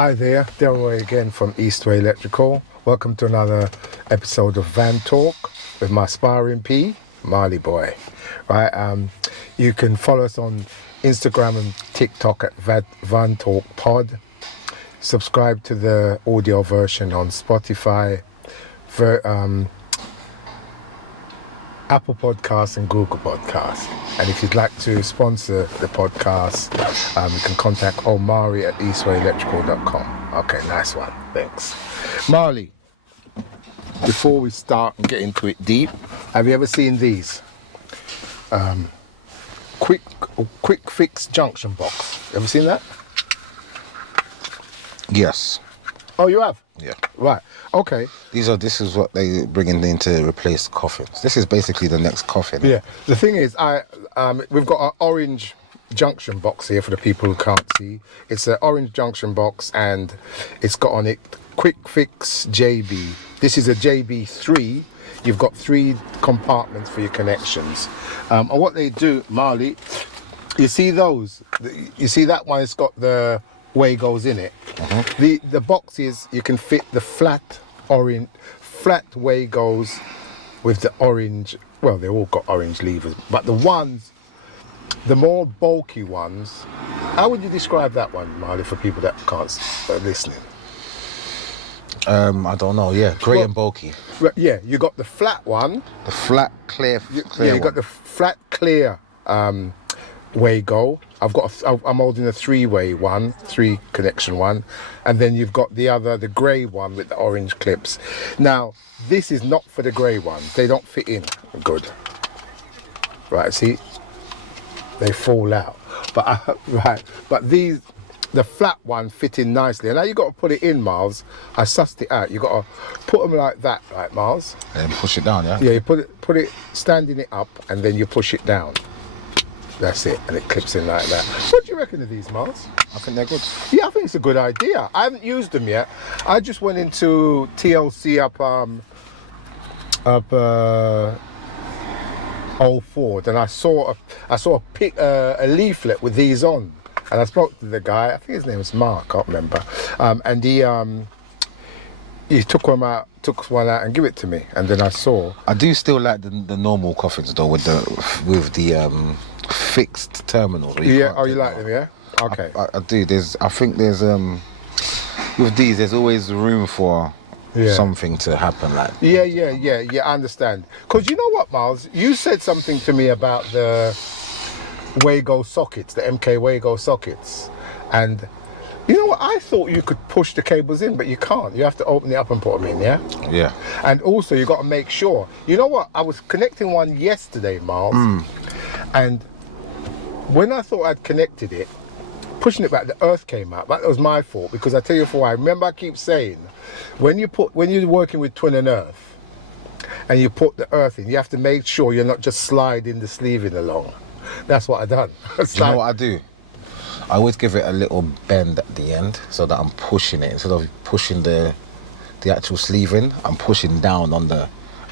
Hi there, Delroy again from Eastway Electrical. Welcome to another episode of Van Talk with my sparring P, Marley Boy. Right, you can follow us on Instagram and TikTok at Van Talk Pod. Subscribe to the audio version on Spotify, Apple Podcasts and Google Podcasts. And if you'd like to sponsor the podcast, you can contact Omari at eastwayelectrical.com. Okay, nice one. Thanks. Marley, before we start and get into it deep, have you ever seen these? Quick fix junction box. Ever seen that? Yes. Oh, you have? Yeah. Right. Okay. This is what they bring in to replace coffins. This is basically the next coffin. Yeah. The thing is, we've got an orange junction box here for the people who can't see. It's an orange junction box, and it's got on it Quick Fix JB. This is a JB3. You've got 3 compartments for your connections. And what they do, Marley, you see those? You see that one? It's got the Wagos in it. The boxes, you can fit the flat Wagos with the orange. Well, they all got orange levers, but the more bulky ones. How would you describe that one, Marley, for people that can't listening? I don't know. Yeah, grey and bulky. Yeah, you got the flat one. The flat clear. Yeah, you got the flat clear Wago. I'm holding a 3-way one, 3 connection one, and then you've got the grey one with the orange clips. Now, this is not for the grey ones. They don't fit in good. Right, see, they fall out. But these, the flat one fit in nicely. And now you got to put it in, Miles. I sussed it out. You got to put them like that, right, Miles? And push it down, yeah. Yeah, you put it standing it up, and then you push it down. That's it, and it clips in like that. What do you reckon of these, Miles? I think they're good. Yeah, I think it's a good idea. I haven't used them yet. I just went into TLC up Old Ford, and I saw a leaflet with these on, and I spoke to the guy. I think his name was Mark. I can't remember. And he took one out and give it to me, and then I saw. I do still like the normal coffins though, with the fixed terminals. Yeah. Oh, you like them? Yeah. Okay. I do. I think there's with these, there's always room for something to happen. Like. Yeah. I understand. Because you know what, Miles? You said something to me about the Wago sockets, the MK Wago sockets, and you know what? I thought you could push the cables in, but you can't. You have to open it up and put them in. Yeah. Yeah. And also, you got to make sure. You know what? I was connecting one yesterday, Miles, and when I thought I'd connected it, pushing it back, the earth came out. That was my fault, because I tell you why. Remember, I keep saying, when you're working with twin and earth, and you put the earth in, you have to make sure you're not just sliding the sleeving along. That's what I done. You know what I do? I always give it a little bend at the end, so that I'm pushing it instead of pushing the actual sleeving. I'm pushing down on the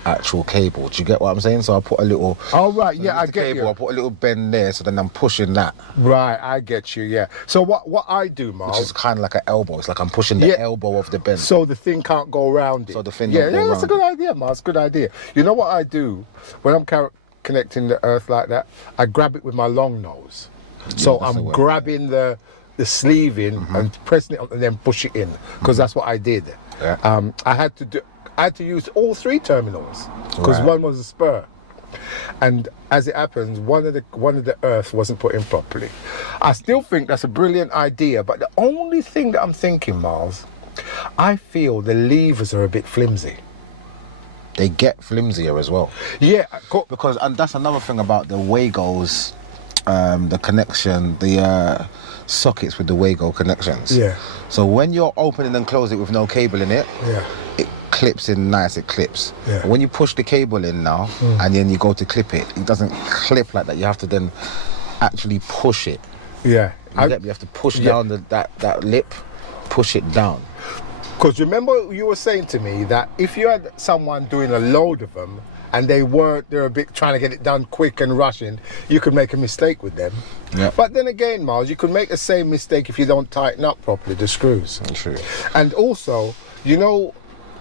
actual cable. Do you get what I'm saying? So I put a little. Oh right, yeah, I get cable, you. I put a little bend there, so then I'm pushing that. Right, I get you. Yeah. So what I do, Miles, which is kind of like an elbow. It's like I'm pushing the elbow of the bend. So the thing can't go around it. So the thing. Yeah, that's a good idea, Miles. Good idea. You know what I do when I'm connecting the earth like that? I grab it with my long nose. So I'm grabbing the sleeving and pressing it up and then push it in, because that's what I did. Yeah. I had to use all 3 terminals because one was a spur, and as it happens, one of the earth wasn't put in properly. I still think that's a brilliant idea, but the only thing that I'm thinking, Miles, I feel the levers are a bit flimsy. They get flimsier as well. Yeah, and that's another thing about the Wagos, the connection, the sockets with the Wago connections. Yeah. So when you're opening and closing it with no cable in it, it clips in nice. It clips. Yeah. But when you push the cable in now, and then you go to clip it, it doesn't clip like that. You have to then actually push it. Yeah. You have to push down that lip, push it down. Because remember you were saying to me that if you had someone doing a load of them and they're a bit trying to get it done quick and rushing, you could make a mistake with them. Yeah. But then again, Miles, you could make the same mistake if you don't tighten up properly the screws. True. And also, you know,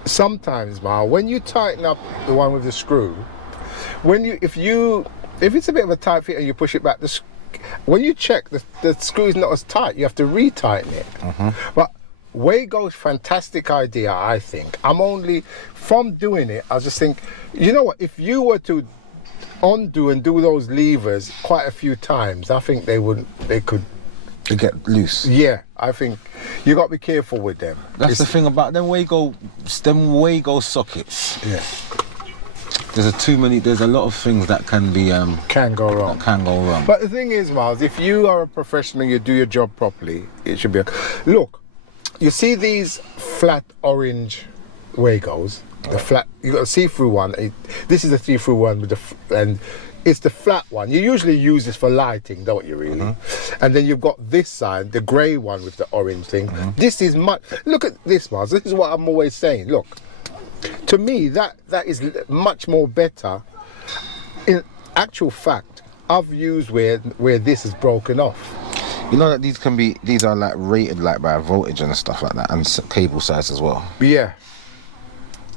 sometimes, Miles, when you tighten up the one with the screw, if it's a bit of a tight fit and you push it back, when you check the screw is not as tight, you have to retighten it. But Wago's fantastic idea, I think. From doing it, I just think, you know what, if you were to undo and do those levers quite a few times, I think they could get loose. Yeah, I think you got to be careful with them. That's the thing about them Wago sockets. Yeah. There's a lot of things that can be Can go wrong. But the thing is, Miles, if you are a professional, you do your job properly, it should be. Look, you see these flat orange Wagos, the flat. You got a see-through one. This is the see-through one and it's the flat one. You usually use this for lighting, don't you? Really. And then you've got this side, the grey one with the orange thing. This is much. Look at this, Miles. This is what I'm always saying. Look. To me, that is much more better. In actual fact, I've used where this is broken off. You know that these are like rated like by voltage and stuff like that, and cable size as well. Yeah.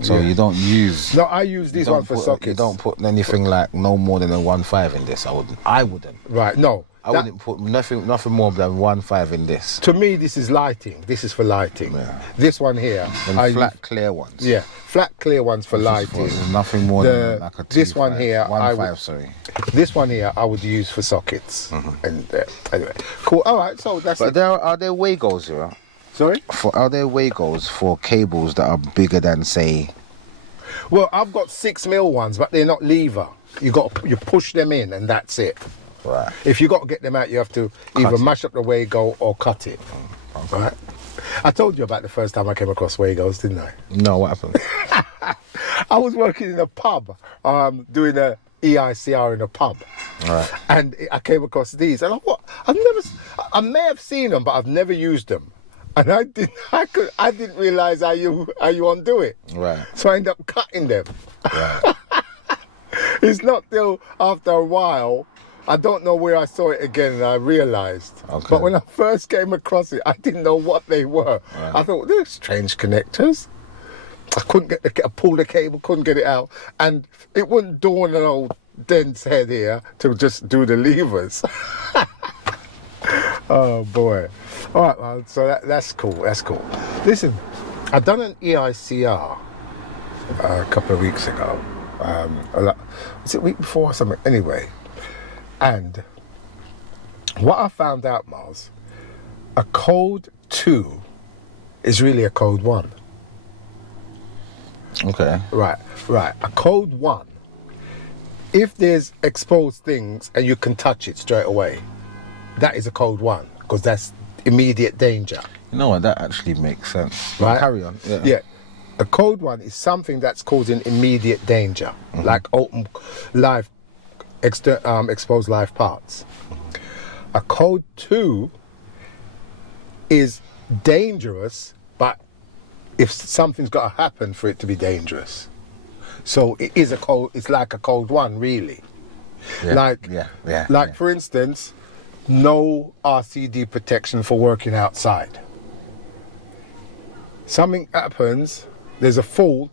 So you don't use. No, I use these ones for sockets. You don't put anything like no more than a 1.5 in this. I wouldn't. Right. No. I wouldn't put nothing more than 1.5 in this. To me, this is lighting. This is for lighting. Yeah. This one here. And flat clear ones. Yeah, flat clear ones for lighting. Nothing more than like a 2.5. This one here. 1.5, sorry. This one here, I would use for sockets. And anyway, cool. All right, so that's. But are there Wagos here? Sorry. Are there Wagos for cables that are bigger than, say? Well, I've got 6mm ones, but they're not lever. You push them in, and that's it. Right. If you got to get them out, you have to either mash up the Wago or cut it. Okay. Right. I told you about the first time I came across Wagos, didn't I? No, what happened? I was working in a pub, doing a EICR in a pub. Right. And I came across these, and I may have seen them, but I've never used them. And I didn't realise how you undo it. Right. So I ended up cutting them. Right. It's not till after a while. I don't know where I saw it again and I realised. Okay. But when I first came across it, I didn't know what they were. Right. I thought, they're strange connectors. I couldn't pull the cable, couldn't get it out. And it wouldn't dawn an old dense head here to just do the levers. Oh boy. All right, well, so that's cool, that's cool. Listen, I've done an EICR a couple of weeks ago. Was it a week before or something? Anyway. And what I found out, Miles, a code 2 is really a code 1. Okay. Right. A code 1, if there's exposed things and you can touch it straight away, that is a code 1, because that's immediate danger. You know what, that actually makes sense. Right? Carry on. Yeah. A code 1 is something that's causing immediate danger, like open live exposed live parts. A code 2 is dangerous, but if something's got to happen for it to be dangerous. So it is it's like a code 1, really. Yeah. For instance, no RCD protection for working outside. Something happens, there's a fault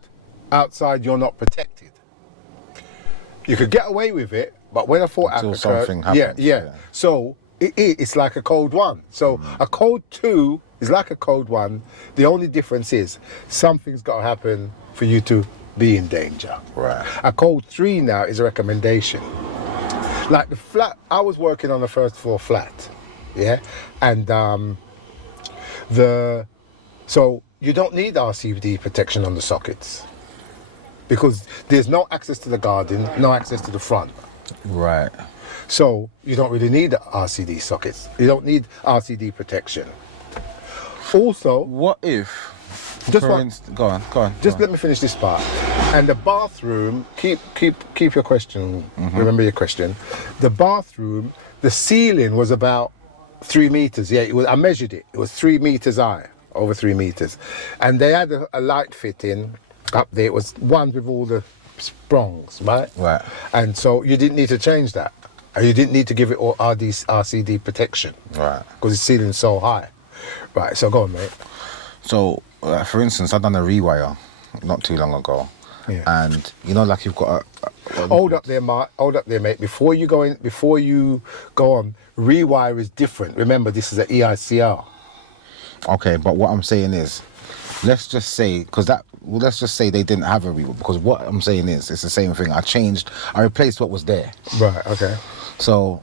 outside, you're not protected. You could get away with it, but when a fault occurs, something happens. Yeah. So it's like a code 1. So a code 2 is like a code 1. The only difference is something's got to happen for you to be in danger. Right. A code 3 now is a recommendation. Like the flat, I was working on the first floor flat, yeah, and so you don't need RCD protection on the sockets because there's no access to the garden, no access to the front. Right. So you don't really need RCD sockets. You don't need RCD protection. Also, what if? Go on. Let me finish this part. And the bathroom. Keep your question. Remember your question. The bathroom. The ceiling was about 3 meters. Yeah, I measured it. It was 3 meters high, over 3 meters, and they had a light fitting up there. It was one with all the prongs, right? Right. And so you didn't need to change that. And you didn't need to give it all RCD protection. Right. Because it's ceiling so high. Right, so go on, mate. So, for instance, I done a rewire not too long ago. Yeah. And, you know, like you've got a Hold up there, Mark. Hold up there, mate. Before you go on, rewire is different. Remember, this is an EICR. Okay, but what I'm saying is, let's just say they didn't have a rewire, because what I'm saying is, it's the same thing. I replaced what was there. Right, okay. So,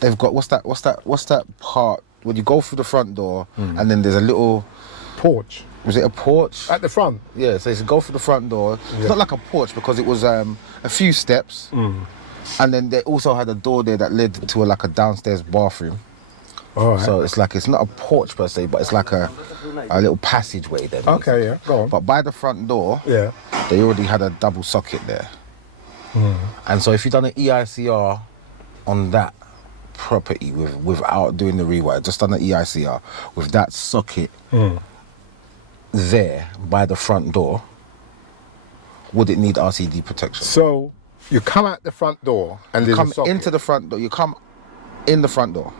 they've got, what's that part, when you go through the front door, and then there's a little... Porch. Was it a porch? At the front? Yeah, so you go through the front door. Yeah. It's not like a porch because it was a few steps. And then they also had a door there that led to like a downstairs bathroom. All right. So it's not a porch per se, but it's like a little passageway there. Okay, yeah, go on. But by the front door, Yeah. they already had a double socket there. And so if you've done an EICR on that property without doing the rewire, just done an EICR with that socket there by the front door, would it need RCD protection? So you come out the front door and You there's come a socket. into the front door. You come in the front door.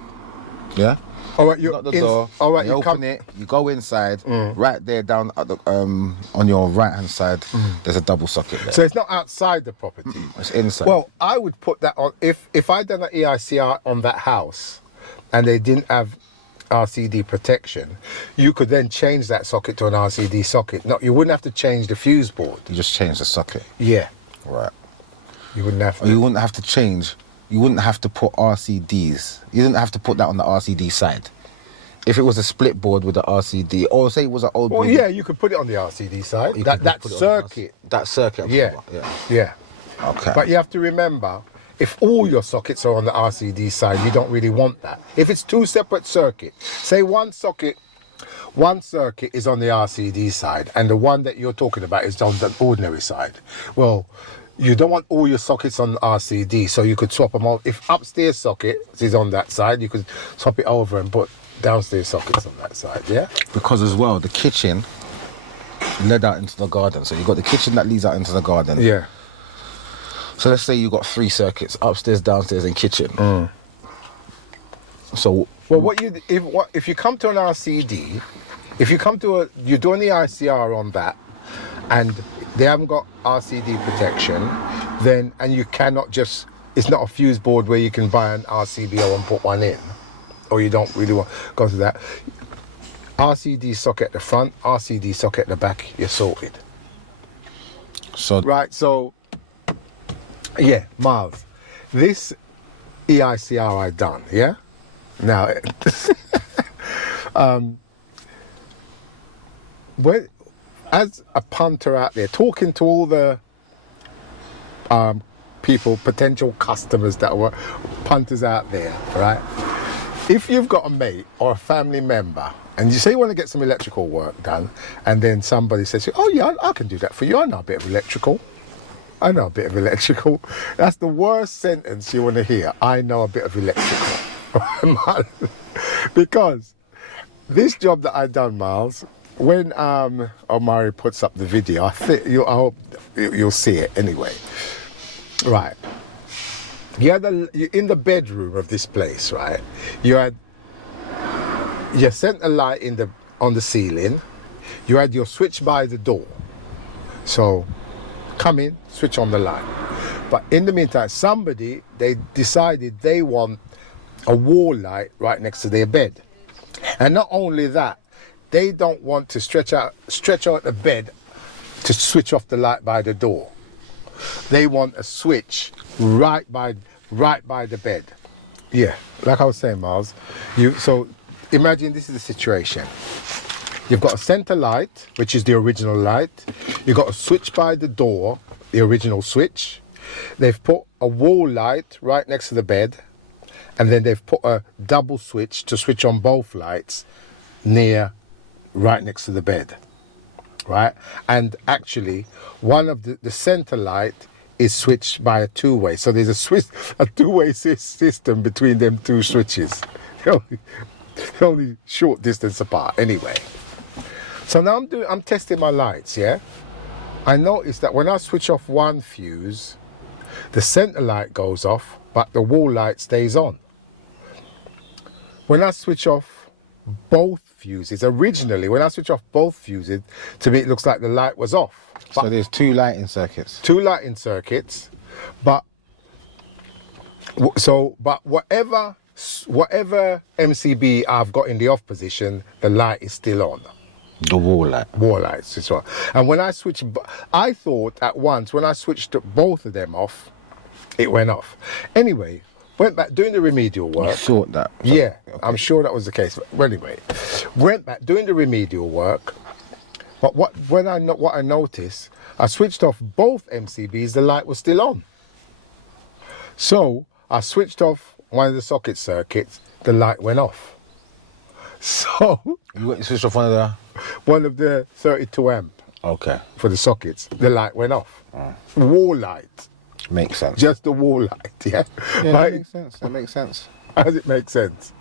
Yeah. All right, you're Not the door. All right, you open it. You go inside. Right there, down at the on your right hand side, there's a double socket there. So it's not outside the property. It's inside. Well, I would put that on if I done an EICR on that house, and they didn't have RCD protection, you could then change that socket to an RCD socket. No, you wouldn't have to change the fuse board. you just change the socket. Yeah, Right. you wouldn't have Or to. you wouldn't have to change. You wouldn't have to put RCDs. You didn't have to put that on the RCD side. If it was a split board with the RCD, or say it was an old Well, board. yeah, you could put it on the RCD side. you That could that put it on the circuit. That circuit. I'm Yeah, talking about, yeah. Okay. But you have to remember, if all your sockets are on the RCD side, you don't really want that. If it's two separate circuits, say one circuit is on the RCD side, and the one that you're talking about is on the ordinary side. Well, you don't want all your sockets on RCD, so you could swap them all. If upstairs socket is on that side, you could swap it over and put downstairs sockets on that side, yeah? Because as well, the kitchen led out into the garden. So you've got the kitchen that leads out into the garden. Yeah. So let's say you've got 3 circuits, upstairs, downstairs, and kitchen. So Well, if you come to an RCD, you're doing the ICR on that, and they haven't got RCD protection, then, and you cannot just, it's not a fuse board where you can buy an RCBO and put one in, or you don't really want to go to that. RCD socket at the front, RCD socket at the back, you're sorted. So Right, so, yeah, Miles, this EICR I done, yeah? Now, as a punter out there, talking to all the people, potential customers that were punters out there, right? If you've got a mate or a family member and you say you want to get some electrical work done, and then somebody says, oh yeah, I can do that for you. I know a bit of electrical. I know a bit of electrical. That's the worst sentence you want to hear. I know a bit of electrical. Because this job that I've done, Miles, when Omari puts up the video, I hope you'll see it anyway. Right. You're in the bedroom of this place, right? You sent a light on the ceiling. You had your switch by the door. So come in, switch on the light. But in the meantime, they decided they want a wall light right next to their bed. And not only that, they don't want to stretch out the bed to switch off the light by the door. They want a switch right by the bed. Yeah, like I was saying, Miles. So imagine this is the situation. You've got a center light, which is the original light. You've got a switch by the door, the original switch. They've put a wall light right next to the bed. And then they've put a double switch to switch on both lights right next to the bed, right? And actually, one of the center light is switched by a two-way. So there's a two-way system between them two switches. Only short distance apart, anyway. So now I'm testing my lights, yeah? I noticed that when I switch off one fuse, the center light goes off, but the wall light stays on. When I switch off both fuses, originally, when I switch off both fuses, to me it looks like the light was off. So there's two lighting circuits. Two lighting circuits, but whatever MCB I've got in the off position, the light is still on. The wall light. Wall lights as well. And when I switched, I thought at once when I switched both of them off, it went off. Anyway, went back doing the remedial work. You thought that? Yeah, Okay. I'm sure that was the case. But anyway, went back doing the remedial work. But what I noticed, I switched off both MCBs. The light was still on. So I switched off one of the socket circuits. The light went off. So You went to switch off one of the 32 amp Okay. for the sockets. The light went off. Wall light. Makes sense. Just the wall light, yeah? Yeah, Like, that makes sense. That makes sense. how does it make sense?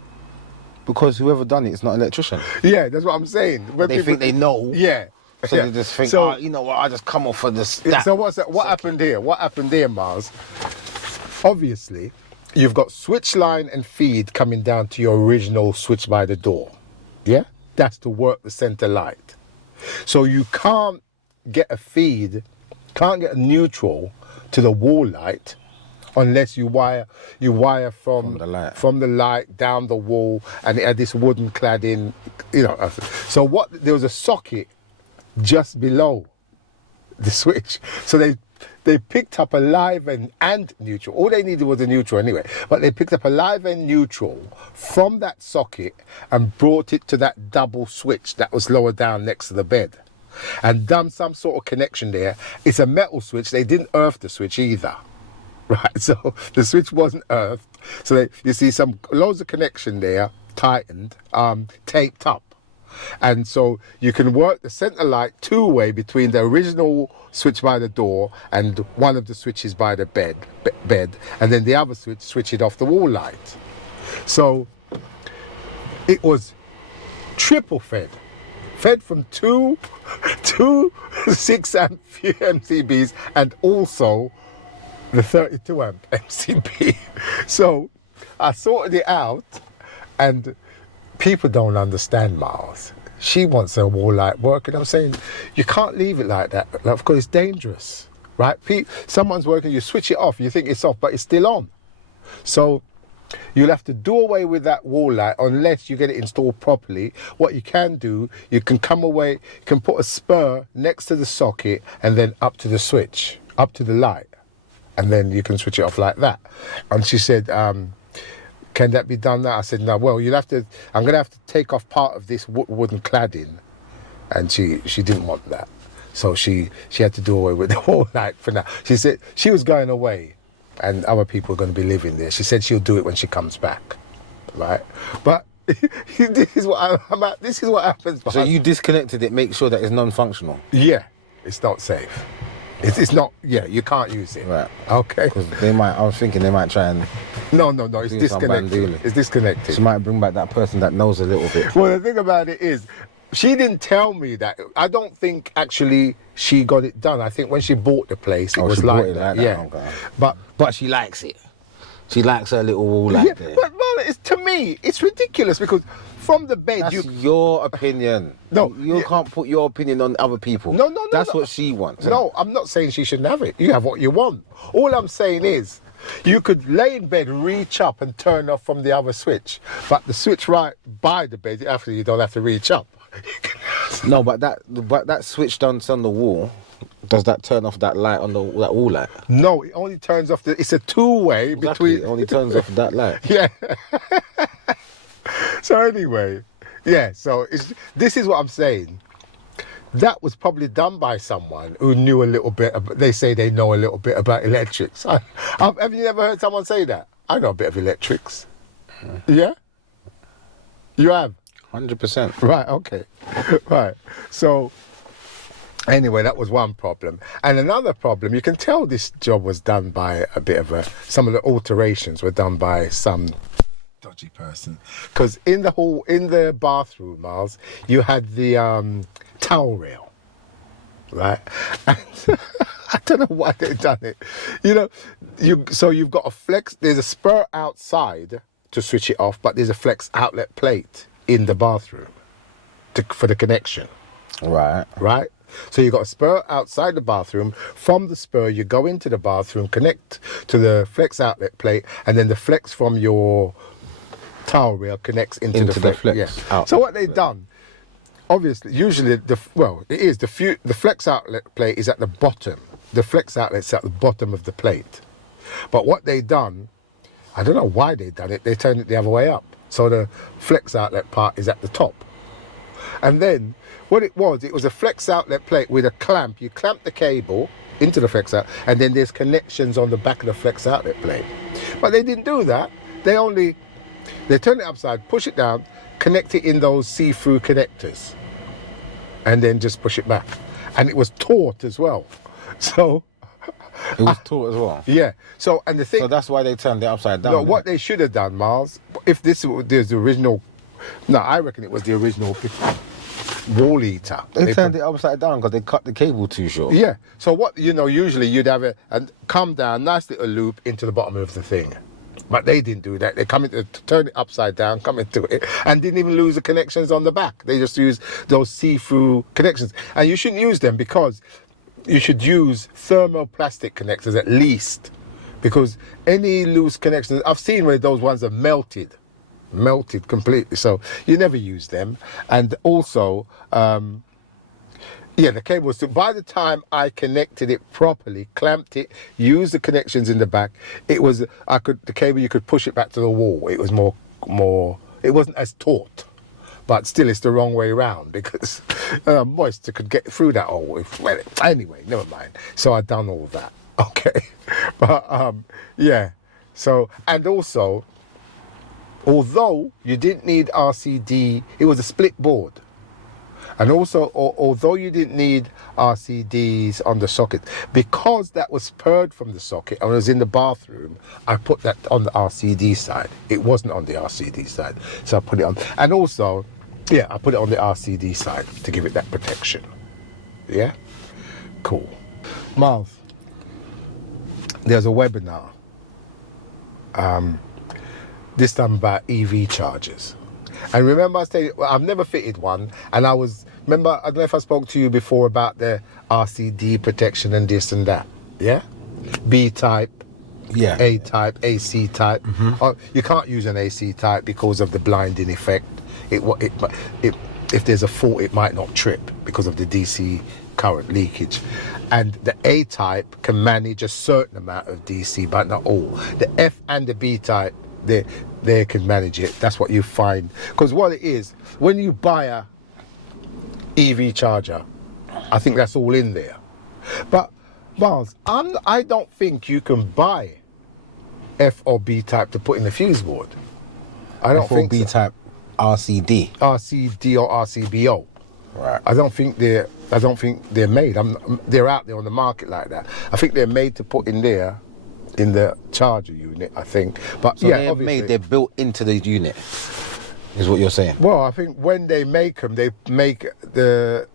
Because whoever done it is not an electrician. Yeah, that's what I'm saying. When They think they know. Yeah. So yeah. they just think, So, you know what, I just come off for this. yeah, That. so what happened here? What happened here, Miles? Obviously, you've got switch line and feed coming down to your original switch by the door. Yeah? That's to work the center light. So you can't get a feed, can't get a neutral to the wall light unless you wire from the light down the wall, and it had this wooden cladding, you know. So there was a socket just below the switch. So they picked up a live and neutral. All they needed was a neutral anyway. But they picked up a live and neutral from that socket and brought it to that double switch that was lower down next to the bed. And done some sort of connection there. It's a metal switch. They didn't earth the switch either. Right, so the switch wasn't earthed. So you see loads of connection there, tightened, taped up. And so you can work the center light two-way between the original switch by the door and one of the switches by the bed, and then the other switch it off the wall light. So it was triple fed from two 6 amp MCBs and also the 32 amp MCB. So I sorted it out, and people don't understand, Miles. She wants her wall light working. I'm saying you can't leave it like that, of course it's dangerous, right? Someone's working, you switch it off, you think it's off, but it's still on. So you'll have to do away with that wall light unless you get it installed properly. What you can do, you can come away, you can put a spur next to the socket and then up to the switch, up to the light, and then you can switch it off like that. And she said, can that be done now? I said, no, well, I'm going to have to take off part of this wooden cladding. And she didn't want that. So she had to do away with the whole light for now. She said she was going away and other people are going to be living there. She said she'll do it when she comes back, right? But this is what this is what happens. So you disconnected it, make sure that it's non-functional. Yeah, it's not safe. It's not, yeah, you can't use it. Right. Okay. Because I was thinking they might try and... No, it's do some disconnected. bandooling. It's disconnected. She might bring back that person that knows a little bit. Well, the thing about it is, she didn't tell me that. I don't think actually she got it done. I think when she bought the place, it was she like bought it that. like Yeah. that, okay. But she likes it. She likes her little wall light yeah, there. but to me, it's ridiculous because from the bed, That's your opinion. No, You can't put your opinion on other people. No. That's what she wants. No, I'm not saying she shouldn't have it. You have what you want. All I'm saying is, you could lay in bed, reach up and turn off from the other switch. But the switch right by the bed, after you don't have to reach up. No, but that switch on the wall, does that turn off that light on that wall light? No, it only turns off it's a two-way Exactly. between... It only turns off that light. Yeah. So anyway, yeah, so this is what I'm saying. That was probably done by someone who knew a little bit, they say they know a little bit about electrics. Have you ever heard someone say that? I know a bit of electrics. Yeah? You have? 100%. Right, okay. Right. So anyway, that was one problem. And another problem, you can tell this job was done by some of the alterations were done by some dodgy person. Because in the bathroom, Miles, you had the towel rail. right? And I don't know why they've done it. You know, you've got a flex. There's a spur outside to switch it off, but there's a flex outlet plate in the bathroom for the connection. Right. Right? So you've got a spur outside the bathroom. From the spur, you go into the bathroom, connect to the flex outlet plate, and then the flex from your towel rail connects into the flex. Yeah. So what they've done, obviously, usually, the flex outlet plate is at the bottom. The flex outlet's at the bottom of the plate. But what they've done, I don't know why they've done it, they turned it the other way up. So the flex outlet part is at the top. And then what it was a flex outlet plate with a clamp. You clamp the cable into the flex outlet, and then there's connections on the back of the flex outlet plate. But they didn't do that. They turn it upside, push it down, connect it in those see-through connectors, and then just push it back. And it was taut as well. So it was taut as well. Yeah. So and the thing. So that's why they turned it upside down. No, what they should have done, Miles, if this was the original. No, I reckon it was the original wall eater. They turned it upside down because they cut the cable too short. Yeah. So what usually you'd have and come down, nice little loop into the bottom of the thing. But they didn't do that. They come into turn it upside down, come into it, and didn't even lose the connections on the back. They just used those see-through connections. And you shouldn't use them because you should use thermoplastic connectors at least. Because any loose connections, I've seen where those ones are melted completely. So you never use them. And also, the cable was, by the time I connected it properly, clamped it, used the connections in the back, the cable, you could push it back to the wall. It was more, it wasn't as taut, but still it's the wrong way around because moisture could get through that hole. Well, anyway, never mind. So I'd done all that. Okay. But, so, and also, although you didn't need RCD, it was a split board. And also, although you didn't need RCDs on the socket, because that was spurred from the socket and it was in the bathroom, I put that on the RCD side. It wasn't on the RCD side, so I put it on. And also, I put it on the RCD side to give it that protection. Yeah? Cool. Miles, there's a webinar, this time about EV chargers. And remember I said, I've never fitted one, and I don't know if I spoke to you before about the RCD protection and this and that, yeah? B-type, A-type, AC type. Mm-hmm. You can't use an AC type because of the blinding effect. If there's a fault, it might not trip because of the DC current leakage. And the A-type can manage a certain amount of DC, but not all. The F and the B-type, they can manage it. That's what you find. Because what it is, when you buy a EV charger, I think that's all in there. But, Miles, I don't think you can buy F or B type to put in the fuse board. I don't think B type RCD. RCD or RCBO. Right. I don't think they're made. They're out there on the market like that. I think they're made to put in there in the charger unit, I think. But so they're built into the unit, is what you're saying? Well, I think when they make them, they make the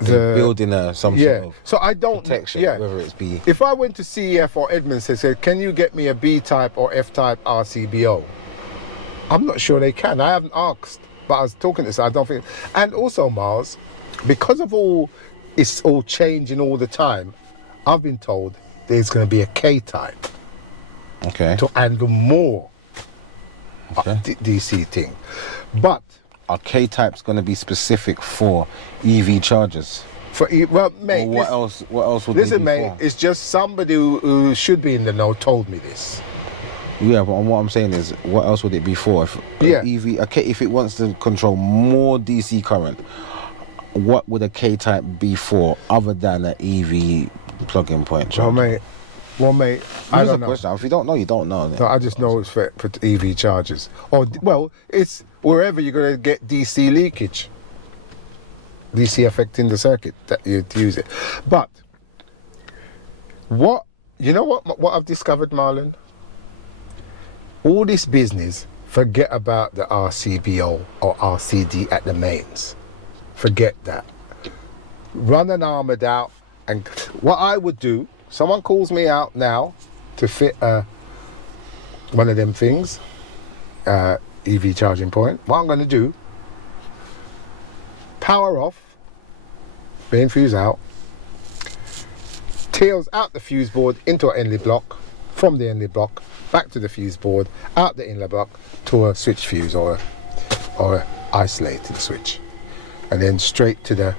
building some sort of so I don't protection, whether it's B. If I went to CEF or Edmunds and said, can you get me a B-type or F-type RCBO? I'm not sure they can. I haven't asked, but I was talking to this, I don't think. And also, Miles, because of it's all changing all the time, I've been told there's going to be a K-type. Okay. To handle more DC thing. But are K-types going to be specific for EV chargers? Well, mate. Or what else would listen, they be mate, it's just somebody who should be in the know told me this. Yeah, but what I'm saying is, what else would it be for? If it wants to control more DC current, what would a K-type be for other than an EV plug-in point charger? Well, mate, I don't know. Question. If you don't know, you don't know. No, I just know it's for EV chargers. It's wherever you're going to get DC leakage. DC affecting the circuit that you use it. But what I've discovered, Marlon? All this business, forget about the RCBO or RCD at the mains. Forget that. run an armored out, and what I would do, someone calls me out now to fit one of them things, EV charging point. What I'm going to do, power off, main fuse out, tails out the fuse board into an inlet block, from the inlet block back to the fuse board, out the inlet block to a switch fuse or a isolated switch, and then straight to the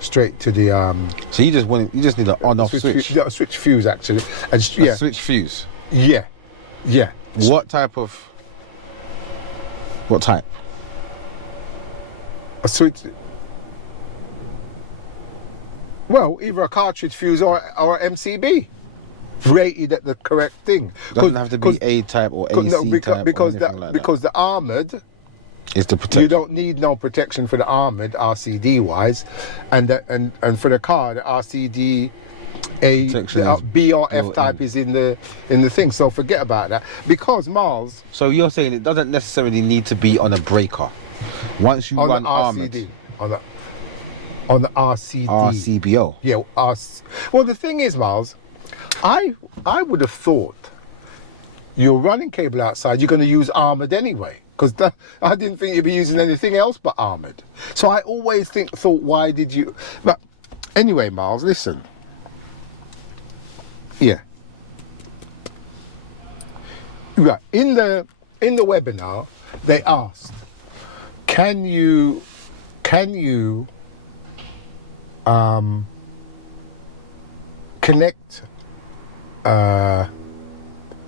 So you just need an on-off switch. A switch fuse actually, and A switch fuse. yeah. What type? A switch. Well, either a cartridge fuse or a MCB, rated at the correct thing. Doesn't have to be A type or AC type because or anything like that. because the armored, It's the protection. you don't need no protection for the armored RCD wise, and for the car the RCD Protection is B or F built type in. is in the thing. So forget about that, because Miles, So you're saying it doesn't necessarily need to be on a breaker. Once you on run the armored, RCD on the RCD. RCBO. Yeah, well, the thing is, Miles, I would have thought you're running cable outside, you're going to use armored anyway, because I didn't think you'd be using anything else but armored. So I always thought, why did you? But anyway, Miles, listen. Yeah. Right. In the webinar, they asked, can you connect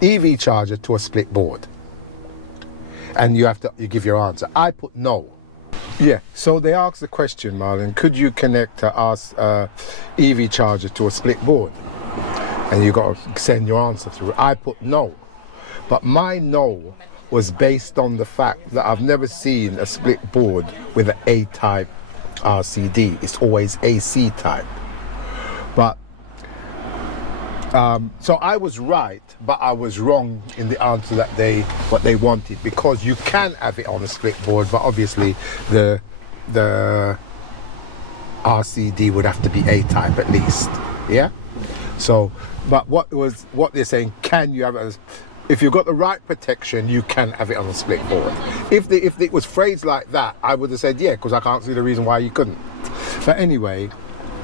EV charger to a split board? And you give your answer. I put no. Yeah, so they asked the question, Marlon, could you connect EV charger to a split board? And you got to send your answer through. I put no. But my no was based on the fact that I've never seen a split board with an A-type RCD. It's always AC type. But so I was right, but I was wrong in the answer that what they wanted, because you can have it on a split board, but obviously the RCD would have to be A-type at least. Yeah. So, but what they're saying, can you have it? If you've got the right protection, you can have it on a split board. If it was phrased like that, I would have said yeah, because I can't see the reason why you couldn't. But anyway,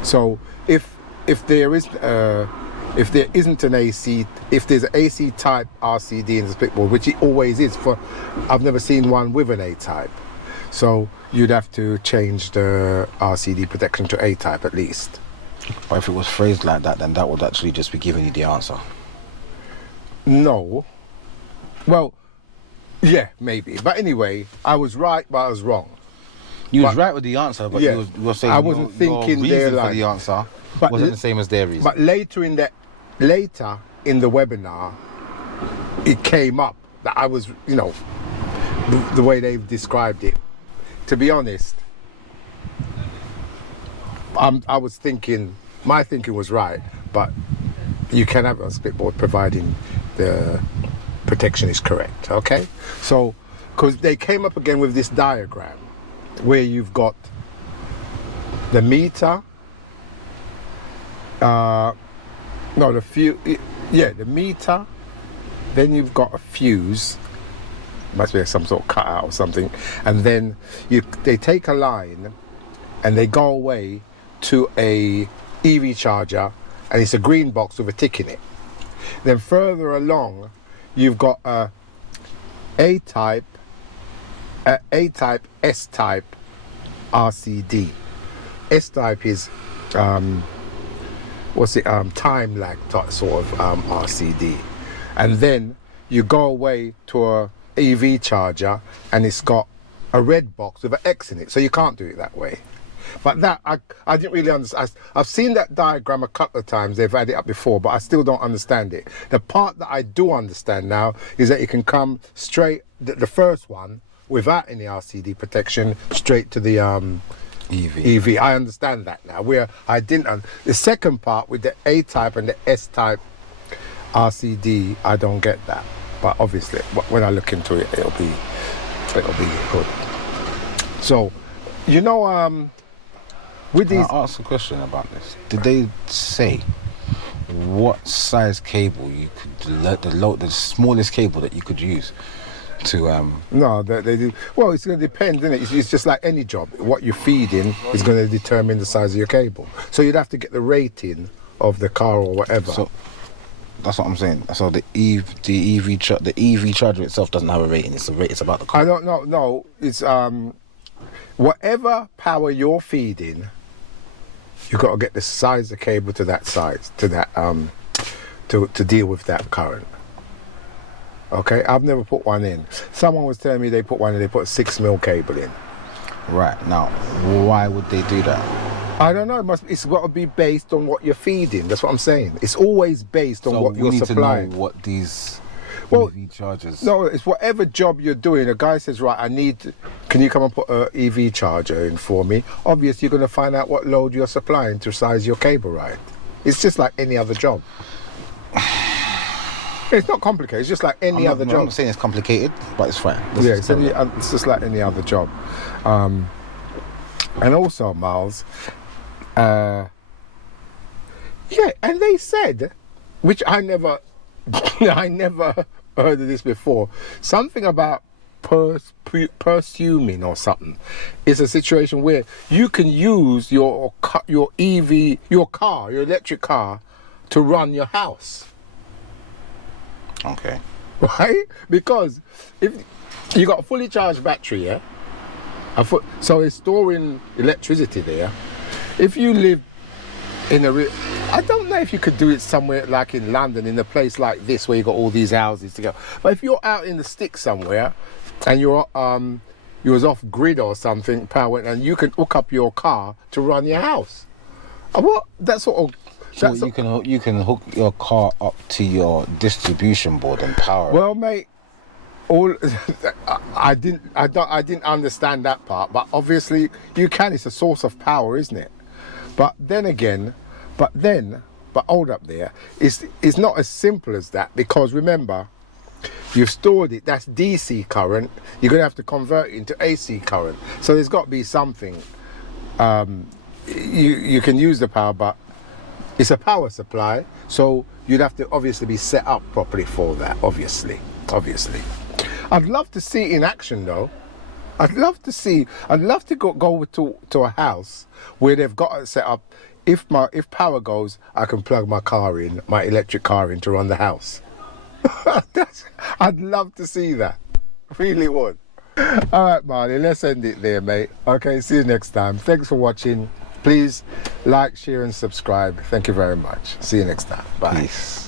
so if there isn't an AC, if there's an AC type RCD in the split board, which it always is, I've never seen one with an A type, so you'd have to change the RCD protection to A type at least. Or if it was phrased like that, then that would actually just be giving you the answer. No. Well, yeah, maybe. But anyway, I was right, but I was wrong. You was right with the answer, but yeah, you were saying I wasn't thinking your their reason for line. the answer But wasn't the same as their reason. But later in the webinar, it came up that I was, the way they've described it. To be honest, I was thinking, my thinking was right, but you can have a split board providing the protection is correct. Okay, so because they came up again with this diagram where you've got the meter, the meter, then you've got a fuse, must be some sort of cutout or something, and then they take a line and they go away to a EV charger, and it's a green box with a tick in it. Then further along, you've got a A-type, S-type RCD. S-type is time lag sort of RCD. And then you go away to a EV charger, and it's got a red box with an X in it, so you can't do it that way. But that I didn't really understand. I've seen that diagram a couple of times. They've had it up before, but I still don't understand it. The part that I do understand now is that you can come straight, the first one, without any RCD protection, straight to the EV. I understand that now. Where I didn't. The second part with the A-type and the S-type RCD, I don't get that. But obviously, when I look into it, it'll be good. So, With Can these, I ask a question about this? Did they say what size cable you could, the smallest cable that you could use to no, they do. Well, it's going to depend, isn't it? It's just like any job. What you feed in is going to determine the size of your cable. So you'd have to get the rating of the car or whatever. So that's what I'm saying. So the EV charger itself doesn't have a rating. It's about the car. I don't know. No, it's whatever power you're feeding, you've got to get the size of the cable to that size, to that to deal with that current. Okay, I've never put one in. Someone was telling me they put one in. They put a 6mm cable in. Right, now why would they do that? I don't know. It's got to be based on what you're feeding. That's what I'm saying. It's always based on what you're supplying. To know what these Well, EV chargers. No, it's whatever job you're doing. A guy says, right, can you come and put an EV charger in for me? Obviously, you're going to find out what load you're supplying to size your cable, right? It's just like any other job. It's not complicated. It's just like any other job. I'm not saying it's complicated, but it's fine. It's just like any other job. And also, Miles, and they said, which I never heard of this before, something about persuming or something. It's a situation where you can use your electric car, to run your house. Okay. Right? Because if you got a fully charged battery, yeah, so it's storing electricity there. If you live in I don't know if you could do it somewhere like in London, in a place like this where you got all these houses to go. But if you're out in the sticks somewhere and you was off grid or something, power, and you can hook up your car to run your house. What that sort of. So you can hook your car up to your distribution board and power. Well, mate, I didn't understand that part, but obviously you can. It's a source of power, isn't it? But hold up there. It's not as simple as that, because remember, you've stored it. That's DC current. You're gonna have to convert it into AC current. So there's got to be something. You can use the power, but it's a power supply, so you'd have to obviously be set up properly for that, obviously. I'd love to see it in action though. I'd love to go to a house where they've got it set up. If power goes, I can plug my electric car in to run the house. I'd love to see that. Really would. All right, Marley, let's end it there, mate. Okay, see you next time. Thanks for watching. Please like, share and subscribe. Thank you very much. See you next time. Bye. Peace.